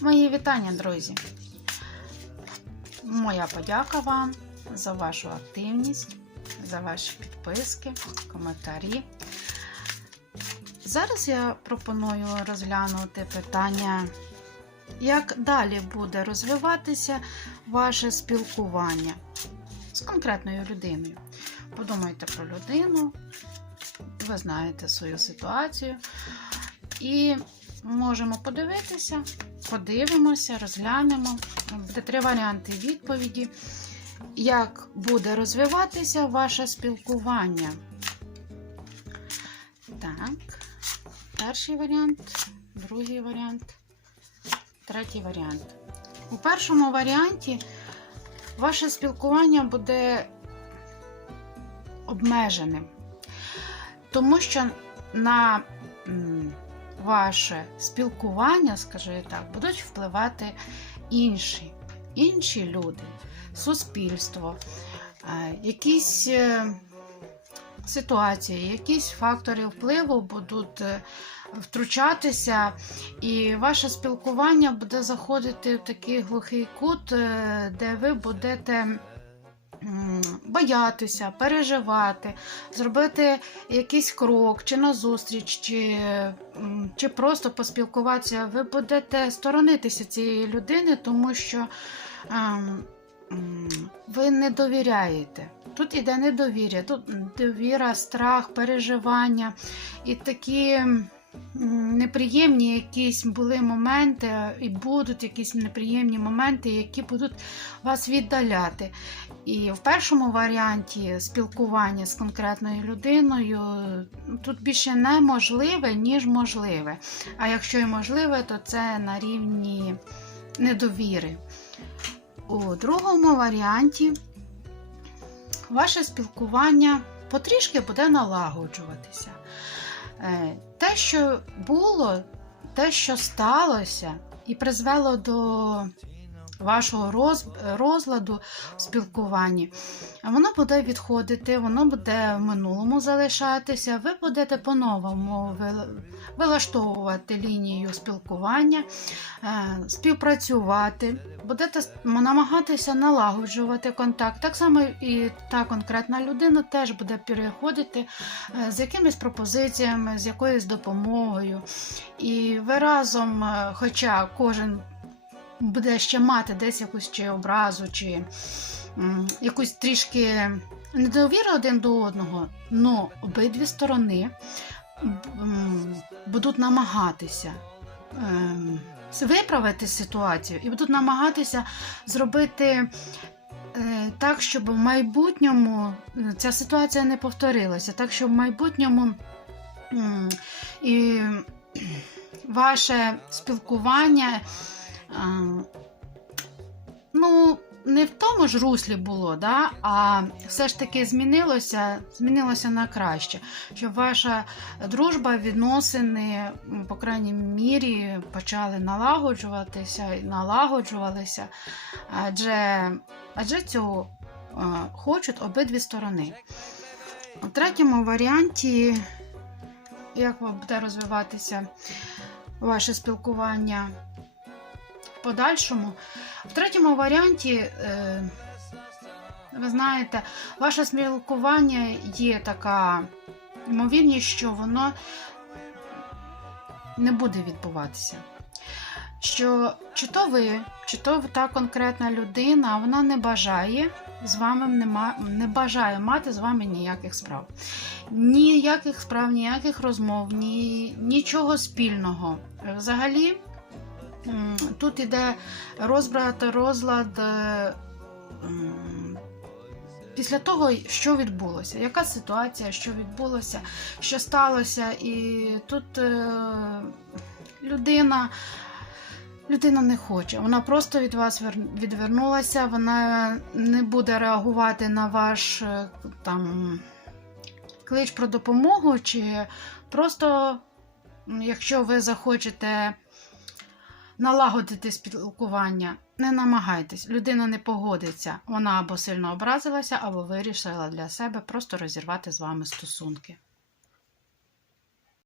Мої вітання, друзі. Моя подяка вам за вашу активність, за ваші підписки, коментарі. Зараз я пропоную розглянути питання, як далі буде розвиватися ваше спілкування з конкретною людиною. Подумайте про людину, ви знаєте свою ситуацію. І можемо подивитися, подивимося, розглянемо. Буде три варіанти відповіді, як буде розвиватися ваше спілкування. Так, перший варіант, другий варіант, третій варіант. У першому варіанті ваше спілкування буде обмеженим, тому що на ваше спілкування, скажу я так, будуть впливати інші, інші люди, суспільство, е, якісь е, ситуації, якісь фактори впливу будуть е, втручатися, і ваше спілкування буде заходити в такий глухий кут, де ви будете боятися, переживати, зробити якийсь крок чи назустріч, чи, чи просто поспілкуватися. Ви будете сторонитися цієї людини, тому що ем, ви не довіряєте. Тут іде недовір'я, тут довіра, страх, переживання і такі неприємні якісь були моменти, і будуть якісь неприємні моменти, які будуть вас віддаляти. І в першому варіанті спілкування з конкретною людиною тут більше неможливе, ніж можливе. А якщо і можливе, то це на рівні недовіри. У другому варіанті ваше спілкування потрішки буде налагоджуватися. Е, Те, що було, те, що сталося, і призвело до вашого роз, розладу в спілкуванні, воно буде відходити, воно буде в минулому залишатися. Ви будете по-новому вилаштовувати лінію спілкування, е, співпрацювати, будете намагатися налагоджувати контакт. Так само і та конкретна людина теж буде переходити е, з якимись пропозиціями, з якоюсь допомогою. І ви разом, е, хоча кожен буде ще мати десь якусь чи образу, чи м, якусь трішки недовіру один до одного, але обидві сторони м, будуть намагатися. ем, Виправити ситуацію і будуть намагатися зробити е, так, щоб в майбутньому е, ця ситуація не повторилася, так, щоб в майбутньому і ваше спілкування ну, не в тому ж руслі було, да? а все ж таки змінилося, змінилося на краще. Щоб ваша дружба, відносини, по крайній мірі, почали налагоджуватися і налагоджувалися, адже, адже цього хочуть обидві сторони. У третьому варіанті, як вам буде розвиватися ваше спілкування подальшому. В третьому варіанті, е, ви знаєте, ваше спілкування є така ймовірність, що воно не буде відбуватися. Що чи то ви, чи то та конкретна людина, вона не бажає з вами нема, не бажає мати з вами ніяких справ. Ніяких справ, ніяких розмов, ні, нічого спільного. Взагалі, тут іде розбрат, розлад. е, Після того, що відбулося, яка ситуація, що відбулося, що сталося, і тут е, людина, людина не хоче. Вона просто від вас відвернулася, вона не буде реагувати на ваш е, там клич про допомогу, чи просто, якщо ви захочете налагодити спілкування, не намагайтесь, людина не погодиться. Вона або сильно образилася, або вирішила для себе просто розірвати з вами стосунки.